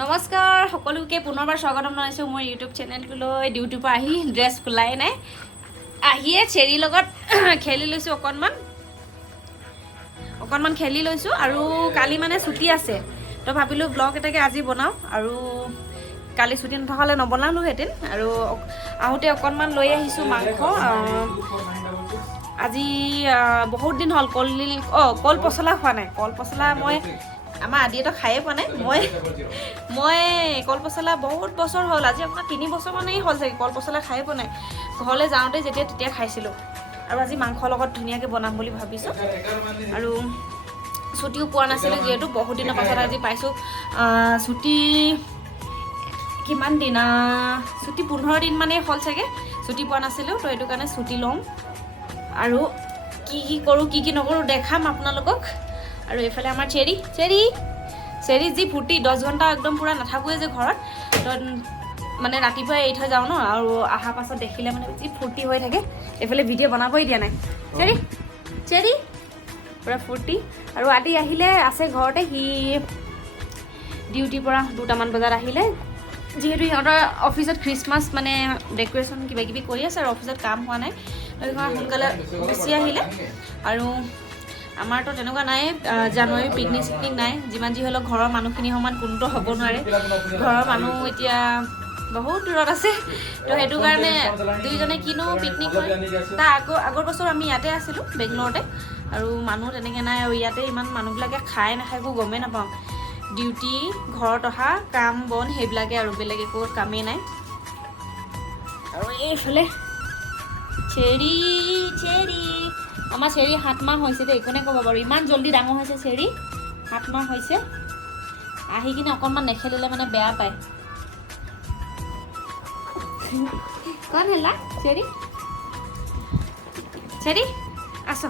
নমস্কাৰ সকলোকে পুনৰবাৰ স্বাগতম জনাইছো মোৰ ইউটিউব চেনেলটোলৈ ডিউটিৰ পৰা আহি ড্ৰেছ খুলাই নাই আহিয়ে চেৰি লগত খেলি লৈছো অকনমান খেলি লৈছো আৰু কালি মানে ছুটি আছে তো ভাবিলো ব্লগ এটাকে আজি বনাও আৰু কালি ছুটি নথকালে নবনালো হেতেন আৰু আহোতে অকনমান লৈ আহিছো মাংস আজি বহুত দিন হল কলপচলা খোৱা নাই কলপচলা মই আমাৰ আদিয়েতো খায়ে পোৱা নাই মই কলপচলা বহুত বছৰ হ'ল আজি আপোনাৰ 3 বছৰ মানেই হ'ল চাগে কলপচলা খায়ে পোৱা নাই ঘৰলৈ যাওঁতে তেতিয়া খাইছিলোঁ আৰু আজি মাংসৰ লগত ধুনীয়াকৈ বনাম বুলি ভাবিছোঁ আৰু ছুটিও পোৱা নাছিলোঁ যিহেতু বহুত দিনৰ পাছত আজি পাইছোঁ ছুটি কিমান দিন ছুটি 15 দিন মানেই হ'ল চাগে ছুটি পোৱা নাছিলোঁ তো এইটো কাৰণে ছুটি ল'ম আৰু কি কৰোঁ কি নকৰোঁ দেখাম আপোনালোকক আৰু এফালে আমাৰ চেৰি যি ফুটি 10 ঘণ্টা একদম পুৰা নাথাকোৱে যে ঘৰত তো মানে ৰাতিপুৱাই এৰি থৈ যাওঁ ন আৰু অহা পাছত দেখিলে মানে যি ফুৰ্তি হৈ থাকে এফালে ভিডিঅ' বনাবই দিয়া নাই চেৰি পুৰা ফুৰ্তি আৰু আদি আহিলে আছে ঘৰতে সি ডিউটিৰ পৰা 2টামান বজাত আহিলে যিহেতু সিহঁতৰ অফিচত খ্ৰীষ্টমাছ মানে ডেক'ৰেশ্যন কিবাকিবি কৰি আছে আৰু অফিচত কাম হোৱা নাই সোনকালে গুচি আহিলে আৰু আমাৰতো তেনেকুৱা নাই জানুৱাৰী পিকনিক নাই যিমান যি হ'লেও ঘৰৰ মানুহখিনি সমান কোনোতো হ'ব নোৱাৰে ঘৰৰ মানুহ এতিয়া বহুত দূৰত আছে তো সেইটো কাৰণে দুইজনে কিনো পিকনিক কৰে তাৰ আগৰ বছৰ আমি ইয়াতে আছিলোঁ বেংগলৰতে আৰু মানুহ তেনেকৈ নাই আৰু ইয়াতে ইমান মানুহবিলাকে খাই নাখায় একো গমেই নাপাওঁ ডিউটি ঘৰত অহা কাম বন সেইবিলাকে আৰু বেলেগ একো কামেই নাই আৰু এইফালে চেৰি আমাৰ চেৰি 7 মাহ হৈছে দেই কোনে ক'ব বাৰু ইমান জল্দি ডাঙৰ হৈছে চেৰি 7 মাহ হৈছে আহি কিনে অকণমান নেখেলিলে মানে বেয়া পায় কোন হেলা চেৰি আছ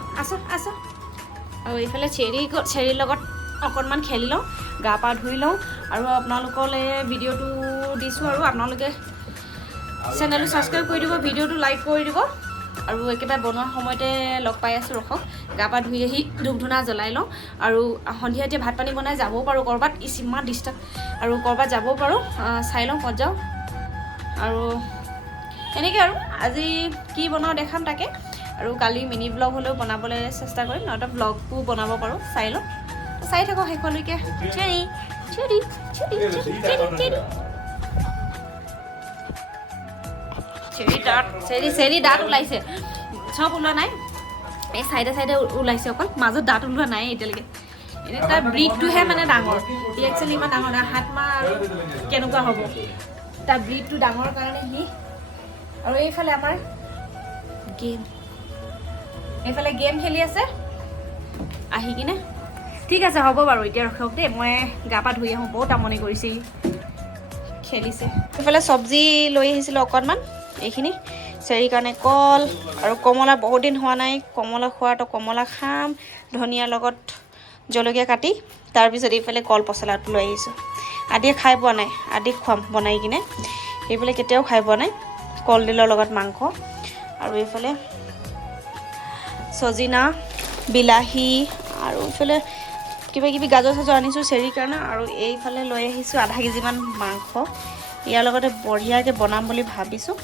আৰু এইফালে চেৰিৰ লগত অকণমান খেলি লওঁ গা পা ধুই লওঁ আৰু আপোনালোকলৈ ভিডিঅ'টো দিছোঁ আৰু আপোনালোকে চেনেলটো ছাবস্ক্ৰাইব কৰি দিব ভিডিঅ'টো লাইক কৰি দিব আৰু একেবাৰে বনোৱা সময়তে লগ পাই আছোঁ ৰখক গা পা ধুই আহি ধূপ ধূনা জ্বলাই লওঁ আৰু সন্ধিয়া এতিয়া ভাত পানী বনাই যাবও পাৰোঁ ক'ৰবাত ইমান ডিষ্টাৰ্ব আৰু ক'ৰবাত যাবও পাৰোঁ চাই লওঁ ক'ত যাওঁ আৰু এনেকৈ আৰু আজি কি বনাওঁ দেখাম তাকে আৰু কালি মিনি ব্লগ হ'লেও বনাবলৈ চেষ্টা কৰিম নহয়তো ব্লগো বনাব পাৰোঁ চাই লওঁ চাই থাকোঁ শেষলৈকে চেৰি দাঁত ওলাইছে চব ওলোৱা নাই এই চাইডে ওলাইছে অকল মাজত দাঁত ওলোৱা নাই এতিয়ালৈকে এনেই তাৰ ব্ৰিডটোহে মানে ডাঙৰ সি একচুৱেলি ইমান ডাঙৰ নাই 7 মাহ আৰু কেনেকুৱা হ'ব তাৰ ব্ৰিডটো ডাঙৰ কাৰণে সি আৰু এইফালে আমাৰ গেম খেলি আছে আহি কিনে ঠিক আছে হ'ব বাৰু এতিয়া ৰখক দেই মই গা পা ধুই আহোঁ বহুত আমনি কৰিছে ই খেলিছে এইফালে চব্জি লৈ আহিছিলোঁ অকণমান এইখিনি চেৰিৰ কাৰণে কল আৰু কমলা বহুত দিন হোৱা নাই কমলা খোৱাটো কমলা খাম ধনিয়াৰ লগত জলকীয়া কাটি তাৰপিছত এইফালে কল পচলাটো লৈ আহিছোঁ আদিয়ে খাই পোৱা নাই আদিক খুৱাম বনাই কিনে সেইফালে কেতিয়াও খাই পোৱা নাই কলডিলৰ লগত মাংস আৰু এইফালে চজিনা বিলাহী আৰু এইফালে কিবাকিবি গাজৰ চাজৰ আনিছোঁ চেৰিৰ কাৰণে আৰু এইফালে লৈ আহিছোঁ আধা কেজিমান মাংস ইয়াৰ লগতে বঢ়িয়াকৈ বনাম বুলি ভাবিছোঁ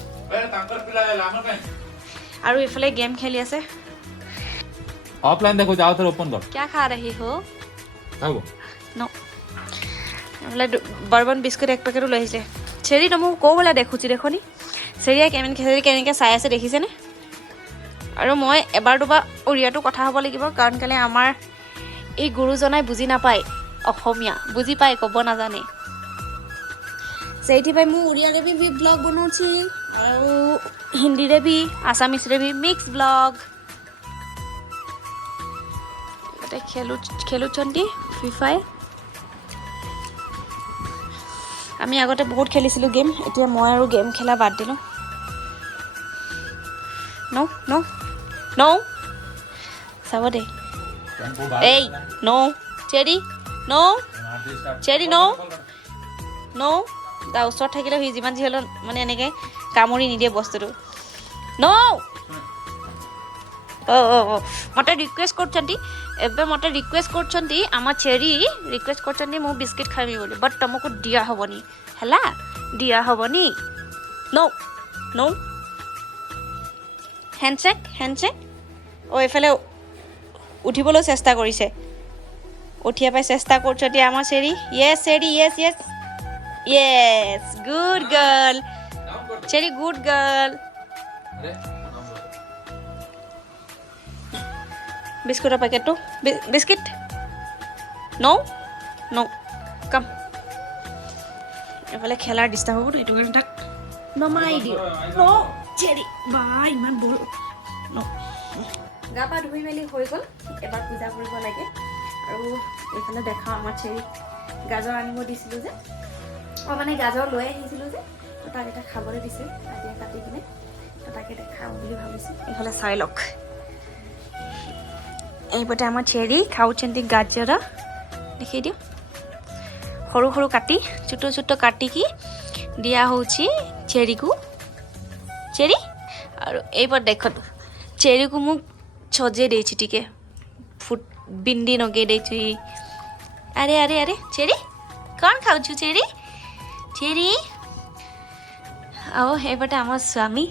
আৰু এইফালে গেম খেলি আছে ऑफलाइन देखो जाओ तो ओपन कर क्या खा रही हो खाओ नो এইফালে বাৰবন বিস্কুট এক পেকেটো লৈ আহিছে চেৰি তো মোক ক'বলৈ দেখুচি দেখনি চেৰিয়াই কেনেকৈ চাই আছে দেখিছেনে আৰু মই এবাৰ দুবাৰ উৰিয়াটো কথা হ'ব লাগিব কাৰণ কেলৈ আমাৰ এই গুৰুজনাই বুজি নাপায় অসমীয়া বুজি পায় ক'ব নাজানে ସେଇଥିପାଇଁ ମୁଁ ଓଡ଼ିଆରେ ବି ବ୍ଲଗ୍ ବନାଉଛି ଆଉ ହିନ୍ଦୀରେ ବି ଆସାମିସରେ ବି ମିକ୍ସ ବ୍ଲଗ୍ ଗୋଟେ খেলুଛନ୍ତି ফ্রি ফায়ার আমি আগতে বহুত খেলিছিলোঁ গেম এতিয়া মই আৰু গেম খেলা বাদ দিলোঁ নো চাব দেই এই নো চেৰি নো তাৰ ওচৰত থাকিলেও সি যিমান যি হ'লেও মানে এনেকৈ কামুৰি নিদিয়ে বস্তুটো নো মতে ৰিকুৱেষ্ট କରୁଛନ୍ତି ଏବେ ମୋତେ ରିକ୍ୱେଷ୍ଟ କରୁଛନ୍ତି ଆମ ଚେରି ରିକ୍ୱେଷ୍ଟ କରୁଛନ୍ତି ମୁଁ ବିସ୍କିଟ୍ ଖାଇବି ବୋଲି ବଟ୍ ତୁମକୁ ଦିଆ ହେବନି ହେଲା ଦିଆ ହେବନି ନୋ ନୋ হেণ্ডশেক অঁ এইফালে উঠিবলৈ চেষ্টা কৰিছে উঠিয়া পাই চেষ্টা କରୁଛନ୍ତି ଆମ চেৰি য়েছ চেৰি য়েছ য়েছ য়েছ গুড গাৰ্ল চেৰি গুড গাৰ্ল বিস্কুটৰ পেকেটটো বিস্কিট ন কাম এফালে খেলাৰ ডিষ্টাৰ্ব হ'ব সেইটো কাৰণে তাক নমাই দিওঁ চেৰি বা ইমান বল গা পা ধুই মেলি হৈ গ'ল এবাৰ পূজা কৰিব লাগে আৰু এইফালে দেখাওঁ আমাৰ চেৰি গাজৰ আনিব দিছিলোঁ যে মানে গাজৰ লৈ আহিছিলোঁ যে তাক এটা খাবলৈ দিছে আদিয়া কাটি কিনে তাকে দেখাওঁ বুলি ভাবিছোঁ এইফালে চাই লওক এইপଟେ ଆମ ଚେରି ଖାଉଛନ୍ତି ଗାଜର ଦେଖେଇ ଦିଅ ସରୁ ସରୁ କାଟି ଛୋଟ ଛୋଟ କାଟିକି ଦିଆ ହେଉଛି ଚେରିକୁ ଚେରି ଆଉ এইপଟେ ଦେଖନ୍ତୁ ଚେରିକୁ ମୁଁ ସଜେଇ ଦେଇଛି ଟିକେ ବିଣ୍ଡି ଲଗେଇ ଦେଇଛି ଆରେ ଆରେ ଆରେ ଚେରି କ'ଣ ଖାଉଛୁ ଚେରି ଚେରି ଆଉ এইপଟେ ଆମ ସ୍ୱାମୀ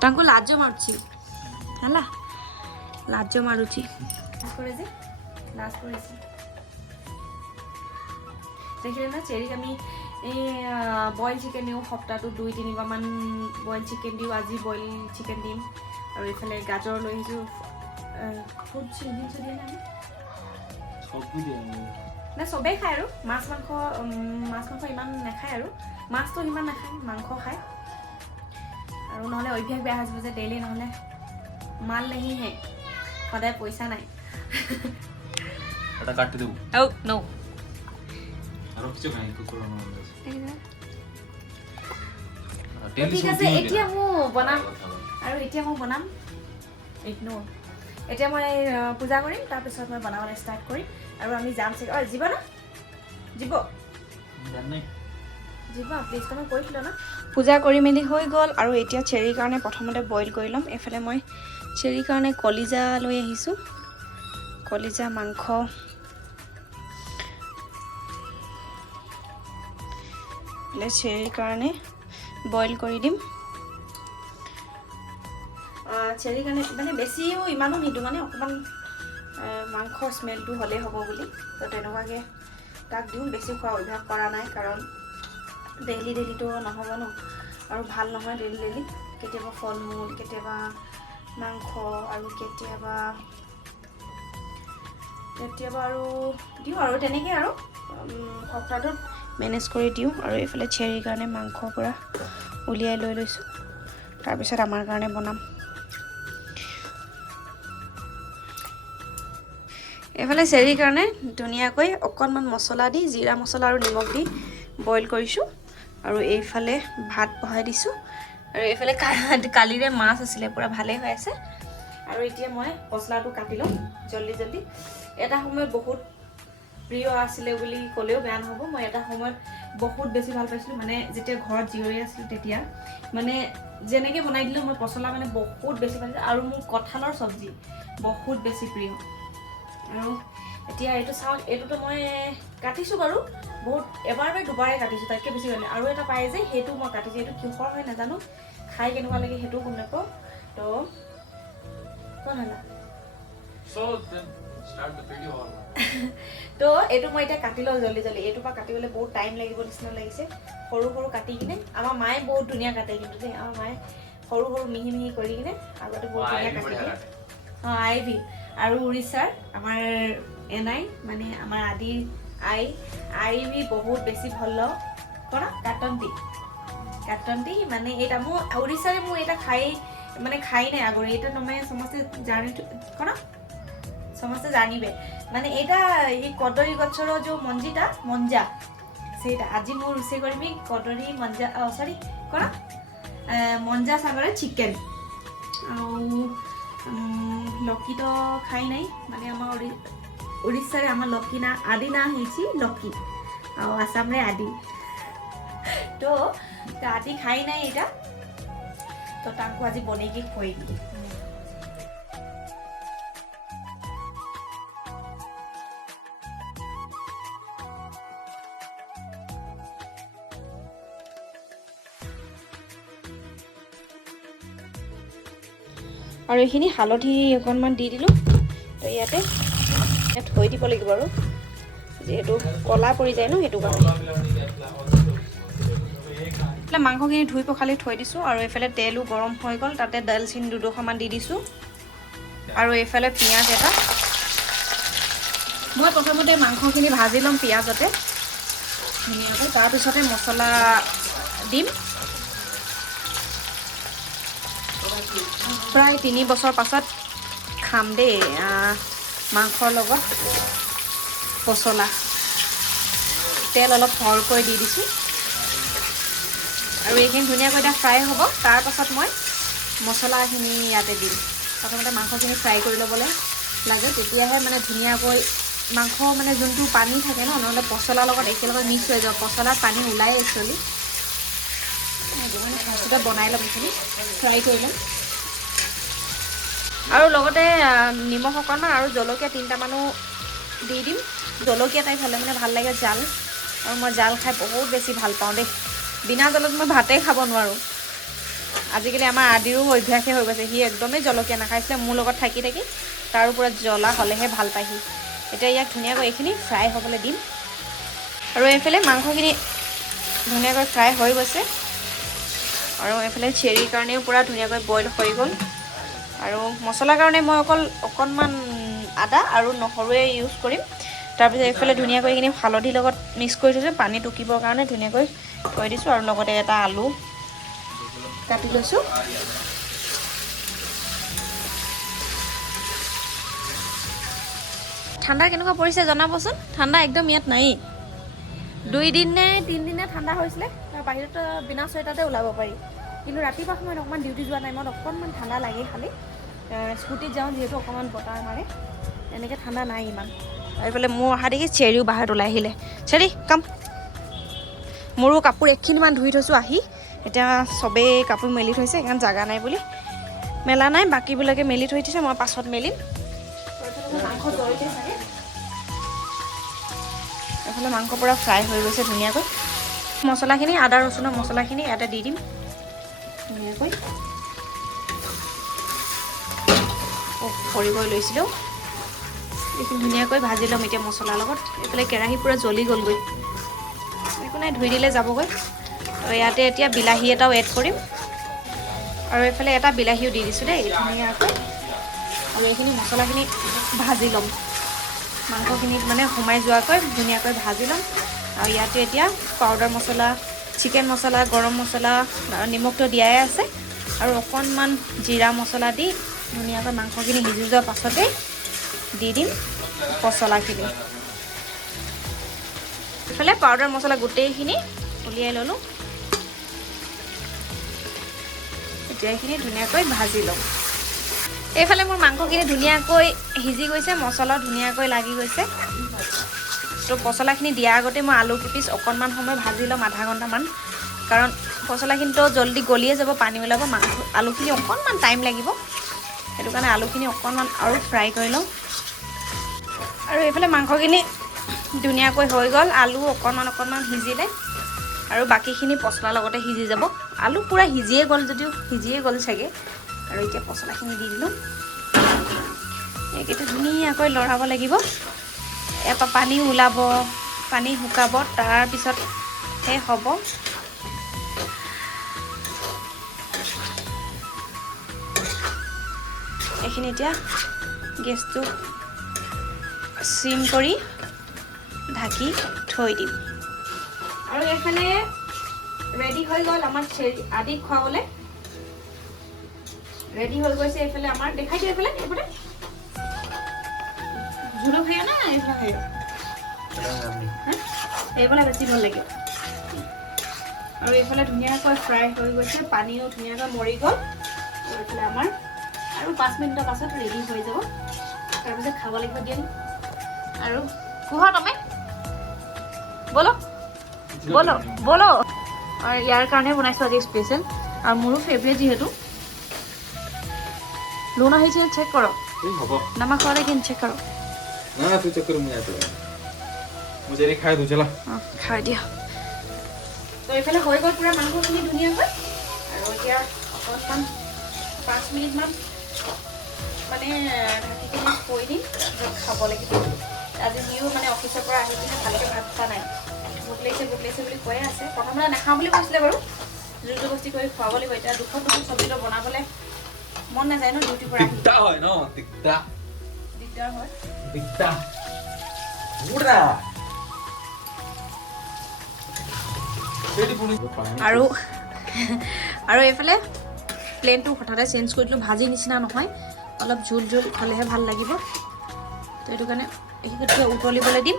ତାଙ୍କୁ ଲାଜ ମାରୁଛି ହେଲା লাজ মারুছি দেখিলে না চেৰিক আমি এই বইল চিকেন দিওঁ সপ্তাহটো 2-3 বাৰমান বইল চিকেন দিওঁ আজি বইল চিকেন দিম আৰু এইফালে গাজৰ লৈ আহিছোঁ ফুড চিকেন দিয়ে না চবেই খায় আৰু মাছ মাংস ইমান নাখায় আৰু মাছটো ইমান নাখায় মাংস খায় আৰু নহ'লে অভ্যাস বেয়া হৈ যাব যে ডেইলি নহ'লে মাল নেহি হে সদায় পইচা নাই এটা কাটি দেব ও নো আৰু কিছু নাই কুকুৰ নহয় ঠিক আছে এতিয়া মই বনাম ইগনোৰ এতিয়া মই পূজা কৰিম তাৰপিছত মই বনাবলৈ ষ্টাৰ্ট কৰিম আৰু আমি যাম চাগে জীৱ না জীৱ প্লিজ তুমি কৈছিলা না পূজা কৰি মেলি হৈ গ'ল আৰু এতিয়া চেৰিৰ কাৰণে প্ৰথমতে বইল কৰি ল'ম এইফালে মই চেৰিৰ কাৰণে কলিজা লৈ আহিছোঁ কলিজা মাংস চেৰিৰ কাৰণে বইল কৰি দিম চেৰিৰ কাৰণে মানে বেছিও ইমানো নিদিওঁ মানে অকণমান মাংসৰ স্মেলটো হ'লেই হ'ব বুলি তো তেনেকুৱাকৈ তাক দিওঁ বেছি খোৱা অভ্যাস কৰা নাই কাৰণ ডেইলিটো নহ'ব ন আৰু ভাল নহয় ডেইলি কেতিয়াবা ফল মূল কেতিয়াবা মাংস আৰু কেতিয়াবা আৰু দিওঁ আৰু তেনেকৈ আৰু সপ্তাহটোত মেনেজ কৰি দিওঁ আৰু এইফালে চেৰিৰ কাৰণে মাংস পূৰা উলিয়াই লৈ লৈছোঁ তাৰপিছত আমাৰ কাৰণে বনাম এইফালে চেৰিৰ কাৰণে ধুনীয়াকৈ অকণমান মছলা দি জিৰা মছলা আৰু নিমখ দি বইল কৰিছোঁ আৰু এইফালে ভাত বহাই দিছোঁ আৰু এইফালে কালিৰে মাছ আছিলে পূৰা ভালেই হৈ আছে আৰু এতিয়া মই পচলাটো কাটি লওঁ জল্দি এটা সময়ত বহুত প্ৰিয় আছিলে বুলি ক'লেও বেয়া নহ'ব মই এটা সময়ত বহুত বেছি ভাল পাইছিলোঁ মানে যেতিয়া ঘৰত জীয়ৰী আছিলোঁ তেতিয়া মানে যেনেকৈ বনাই দিলোঁ মই পচলা মানে বহুত বেছি ভাল পাইছিলোঁ আৰু মোৰ কঁঠালৰ চব্জি বহুত বেছি প্ৰিয় আৰু এতিয়া এইটো চাওঁ এইটোতো মই কাটিছোঁ বাৰু বহুত এবাৰ বা দুবাৰেই কাটিছোঁ তাতকৈ বেছি হ'লে আৰু এটা পায় যে সেইটো মই কাটিছোঁ এইটো কিহৰ হয় নাজানো খাই কেনেকুৱা লাগে সেইটোও গম নাপাওঁ তো কোন হ'লা তো এইটো মই এতিয়া কাটি লওঁ জল্দি এইটোৰ পৰা কাটিবলৈ বহুত টাইম লাগিব নিচিনা লাগিছে সৰু সৰু কাটি কিনে আমাৰ মায়ে বহুত ধুনীয়া কাটে কিন্তু দেই আমাৰ মায়ে সৰু সৰু মিহি মিহি কৰি কিনে আগতে বহুত ধুনীয়া কাটি দিয়ে অঁ আইভি আৰু উৰিষ্যাৰ আমাৰ এনাই মানে আমাৰ আদিৰ আইভি ବହୁତ ବେଶୀ ଭଲ କ'ଣ କାଟନ୍ତି ମାନେ ଏଇଟା ମୁଁ ଓଡ଼ିଶାରେ ମୁଁ ଏଇଟା ଖାଇ ନାହିଁ ଆଗରୁ ଏଇଟା ତମେ ସମସ୍ତେ କ'ଣ ସମସ୍ତେ ଜାଣିବେ ମାନେ ଏଇଟା ଏଇ କଦଳୀ ଗଛର ଯେଉଁ ମଞ୍ଜା ସେଇଟା ଆଜି ମୁଁ ରୋଷେଇ କରିବି କଦଳୀ ମଞ୍ଜା କ'ଣ ମଞ୍ଜା ସାଙ୍ଗରେ ଚିକେନ୍ ଆଉ ଲକି ତ ଖାଇ ନାହିଁ ମାନେ ଆମ ଓଡ଼ିଶାରେ ଆମ ଲକି ନା ଆଦି ନାଁ ହେଇଛି ଲକି ଆଉ ଆସାମରେ ଆଦି ତ ଆଦି ଖାଇ ନାହିଁ ଏଇଟା ତ তো ତାଙ୍କୁ ଆଜି ବନେଇକି ଖୋଇବି। আৰু এইখিনি হালধি অকণমান দি দিলোঁ। তো ইয়াতে থৈ দিব লাগিব আৰু যিহেতু কলা পৰি যায় ন সেইটো কাৰণে। মাংসখিনি ধুই পখালি থৈ দিছোঁ আৰু এইফালে তেলো গৰম হৈ গ'ল, তাতে দালচেনি 2-2মান দি দিছোঁ আৰু এইফালে পিঁয়াজ এটা। মই প্ৰথমতে মাংসখিনি ভাজি ল'ম পিঁয়াজতে ধুনীয়াকৈ, তাৰপিছতে মছলা দিম। প্ৰায় 3 বছৰ পাছত খাম দেই মাংসৰ লগত পচলা। তেল অলপ সৰহকৈ দি দিছোঁ আৰু এইখিনি ধুনীয়াকৈ এতিয়া ফ্ৰাই হ'ব। তাৰপাছত মই মছলাখিনি ইয়াতে দিম। প্ৰথমতে মাংসখিনি ফ্ৰাই কৰি ল'বলৈ লাগে, তেতিয়াহে মানে ধুনীয়াকৈ মাংস মানে যোনটো পানী থাকে ন, নহ'লে পচলাৰ লগত একেলগে মিক্স হৈ যাব। পচলাত পানী ওলাই একচুৱেলি, সেইটো কাৰণে ফাৰ্ষ্টতে বনাই ল'ম, এইখিনি ফ্ৰাই কৰি ল'ম। আৰু লগতে নিমখ অকণমান আৰু জলকীয়া 3টামানো দি দিম। জলকীয়া টাইপ হ'লে মানে ভাল লাগে জাল, আৰু মই জাল খাই বহুত বেছি ভাল পাওঁ দেই। বিনা জলত মই ভাতেই খাব নোৱাৰোঁ। আজিকালি আমাৰ আদিৰো অভ্যাসে হৈ গৈছে, সি একদমেই জলকীয়া নাখাইছিলে মোৰ লগত থাকি থাকি, তাৰ ওপৰত জ্বলা হ'লেহে ভাল পায় সি। এতিয়া ইয়াক ধুনীয়াকৈ এইখিনি ফ্ৰাই হ'বলৈ দিম। আৰু এইফালে মাংসখিনি ধুনীয়াকৈ ফ্ৰাই হৈ গৈছে আৰু এইফালে চেৰিৰ কাৰণেও পূৰা ধুনীয়াকৈ বইল হৈ গ'ল। আৰু মছলাৰ কাৰণে মই অকণমান আদা আৰু নহৰুৱে ইউজ কৰিম। তাৰপিছত এইফালে ধুনীয়াকৈ এইখিনি হালধিৰ লগত মিক্স কৰি থৈছোঁ, পানী টুকিবৰ কাৰণে ধুনীয়াকৈ থৈ দিছোঁ। আৰু লগতে এটা আলু কাটি লৈছোঁ। ঠাণ্ডা কেনেকুৱা পৰিছে জনাবচোন। ঠাণ্ডা একদম ইয়াত নাই। 2 দিন নে 3 দিনে ঠাণ্ডা হৈছিলে, বাহিৰত বিনা চুৱেটাৰতে ওলাব পাৰি। কিন্তু ৰাতিপুৱা সময়ত অকণমান ডিউটি যোৱা টাইমত অকণমান ঠাণ্ডা লাগে। খালি স্কুটিত যাওঁ যিহেতু অকণমান বতাহ মাৰে, এনেকৈ ঠাণ্ডা নাই ইমান। এইফালে মোৰ অহা দেখি চেৰিও বাহিৰত ওলাই আহিলে। চেৰি কাম। মোৰো কাপোৰ এখিনিমান ধুই থৈছোঁ আহি। এতিয়া চবেই কাপোৰ মেলি থৈছে, সেইকাৰণে জাগা নাই বুলি মেলা নাই। বাকীবিলাকে মেলি থৈ দিছে, মই পাছত মেলিম। মাংস জৰিতে চাগে এইফালে মাংস পূৰা ফ্ৰাই হৈ গৈছে ধুনীয়াকৈ। মছলাখিনি আদা ৰচুনৰ মছলাখিনি ইয়াতে দি দিম ধুনীয়াকৈ। কৰিব লৈছিলোঁ, এইখিনি ধুনীয়াকৈ ভাজি ল'ম এতিয়া মছলাৰ লগত। এইফালে কেৰাহী পূৰা জ্বলি গ'লগৈ, একো নাই ধুই দিলে যাবগৈ। তো ইয়াতে এতিয়া বিলাহী এটাও এড কৰিম আৰু এইফালে এটা বিলাহীও দি দিছোঁ দেই ধুনীয়াকৈ। আৰু এইখিনি মছলাখিনি ভাজি ল'ম, মাংসখিনিত মানে সোমাই যোৱাকৈ ধুনীয়াকৈ ভাজি ল'ম। আৰু ইয়াতে এতিয়া পাউডাৰ মছলা, চিকেন মছলা, গৰম মছলা, নিমখটো দিয়াই আছে আৰু অকণমান জিৰা মছলা দি ধুনীয়াকৈ মাংসখিনি সিজি যোৱাৰ পাছতে দি দিম পচলাখিনি। এইফালে পাউডাৰ মছলা গোটেইখিনি উলিয়াই ল'লোঁ। এতিয়া এইখিনি ধুনীয়াকৈ ভাজি ল'ম। এইফালে মোৰ মাংসখিনি ধুনীয়াকৈ সিজি গৈছে, মছলাও ধুনীয়াকৈ লাগি গৈছে। তো পচলাখিনি দিয়াৰ আগতে মই আলু কেইপিচ অকণমান সময় ভাজি ল'ম, আধা ঘণ্টামান। কাৰণ পচলাখিনিতো জল্দি গলিয়ে যাব, পানী ওলাব। আলুখিনি অকণমান টাইম লাগিব, সেইটো কাৰণে আলুখিনি অকণমান আৰু ফ্ৰাই কৰি লওঁ। আৰু এইফালে মাংসখিনি ধুনীয়াকৈ হৈ গ'ল, আলু অকণমান সিজিলে আৰু বাকীখিনি পচলাৰ লগতে সিজি যাব। আলু পূৰা সিজিয়ে গ'ল যদিও সিজিয়ে গ'ল চাগে। আৰু এতিয়া পচলাখিনি দি দিলোঁ, এইকেইটা ধুনীয়াকৈ লৰাব লাগিব। এপাহ পানী ওলাব, পানী শুকাব, তাৰপিছতহে হ'ব। এইখিনি এতিয়া গেছটো চিম কৰি ঢাকি থৈ দিম। আৰু এইফালে ৰেডি হৈ গ'ল আমাৰ আদিক খুৱাবলৈ। ৰেডি হৈ গৈছে এইফালে আমাৰ, দেখাই দিওঁ এইফালে এইফালে জুলো খাই না এইফালে এইফালে বেছি ভাল লাগে। আৰু এইফালে ধুনীয়াকৈ ফ্ৰাই হৈ গৈছে, পানীও ধুনীয়াকৈ মৰি গ'ল। এইফালে আমাৰ আৰু 5 মিনিটৰ পাছত ৰেডি হৈ যাব। তাৰপিছত খাব লাগিব দিয়া। আৰু কুহৰ তুমি বলো বলো বলো। আৰু ইয়াৰ কাৰণে বনাইছোঁ আজি স্পেচিয়েল, আৰু মোৰো ফেভৰেট যিহেতু लून আহিছে চেক কৰক এই হ'ব नमक वाले किन चेक करो ना तू चेक कर मैं आता मुझे रे खाए दो चला খাই দিয়া তো এইফালে হৈ গ'ল পুৰা মাংসখিনি ধুনীয়াকৈ আৰু এতিয়া অকণমান 5 মিনিটমান মানে ঢাকি কিনে থৈ দিম খাব লাগিব আজি নিউ মানে অফিচৰ পৰা আহি কিনে ভালকৈ ভাত খোৱা নাই ভোক লাগিছে বুলি কৈয়ে আছে প্ৰথমতে নাখাওঁ বুলি কৈছিলে বাৰু জোৰ বস্তি কৰি খুৱাব লাগিব এতিয়া দুখন চব্জিটো বনাবলৈ মন নাযায় ন ডিউটিৰ পৰা दिखता হয় ন दिखता দিগদাৰ হয় दिखता বুড়া আৰু আৰু এইফালে প্লেনটো হঠাতে চেঞ্জ কৰি দিলোঁ ভাজি নিচিনা নহয় অলপ জোল হ'লেহে ভাল লাগিব তো এইটো কাৰণে এইখিনি উতলিবলৈ দিম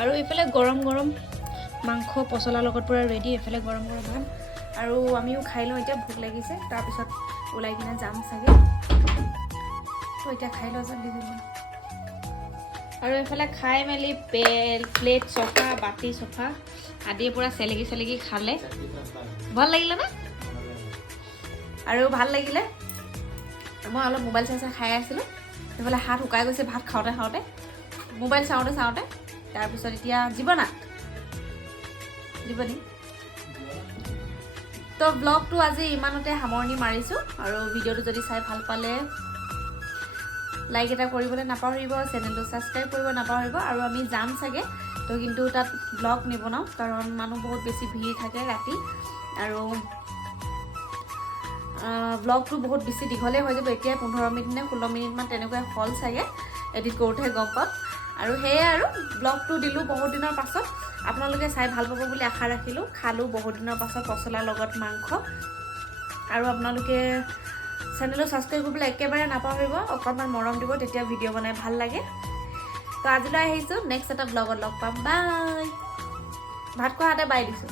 আৰু এইফালে গৰম মাংস পচলা লগত পুৰা ৰেডি এইফালে গৰম ভাত আৰু আমিও খাই লওঁ এতিয়া ভোক লাগিছে তাৰপিছত ওলাই কিনে যাম চাগে তো এতিয়া খাই লওঁ জল্দি আৰু এইফালে খাই মেলি প্লেট চফা বাতি চফা আদিৰ পৰা চেলেকি খালে ভাল লাগিলে না আৰু ভাল লাগিলে মই অলপ মোবাইল চাই খাই আছিলোঁ এইফালে হাত শুকাই গৈছে ভাত খাওঁতে মোবাইল চাওঁতে তাৰপিছত এতিয়া জীৱনী তো ব্লগটো আজি ইমানতে সামৰণি মাৰিছোঁ আৰু ভিডিঅ'টো যদি চাই ভাল পালে লাইক এটা কৰিবলৈ নাপাহৰিব চেনেলটো ছাবস্ক্ৰাইব কৰিব নাপাহৰিব আৰু আমি যাম চাগে তো কিন্তু তাত ব্লগ নিবনাওঁ কাৰণ মানুহ বহুত বেছি ভিৰ থাকে ৰাতি আৰু ব্লগটো বহুত বেছি দীঘলেই হৈ যাব এতিয়া 15 মিনিট নে 16 মিনিটমান তেনেকুৱাই হ'ল চাগে এডিট কৰোঁতেহে গম পাম আৰু সেয়ে আৰু ব্লগটো দিলোঁ বহুত দিনৰ পাছত আপোনালোকে চাই ভাল পাব বুলি আশা ৰাখিলোঁ খালোঁ বহুত দিনৰ পাছত পচলাৰ লগত মাংস আৰু আপোনালোকে চেনেলটো ছাবস্ক্ৰাইব কৰিবলৈ একেবাৰে নাপাহৰিব অকণমান মৰম দিব তেতিয়া ভিডিঅ' বনাই ভাল লাগে তো আজিলৈ আহিছোঁ নেক্সট এটা ব্লগত লগ পাম বাই ভাত খোৱা হাতে বাই দিছোঁ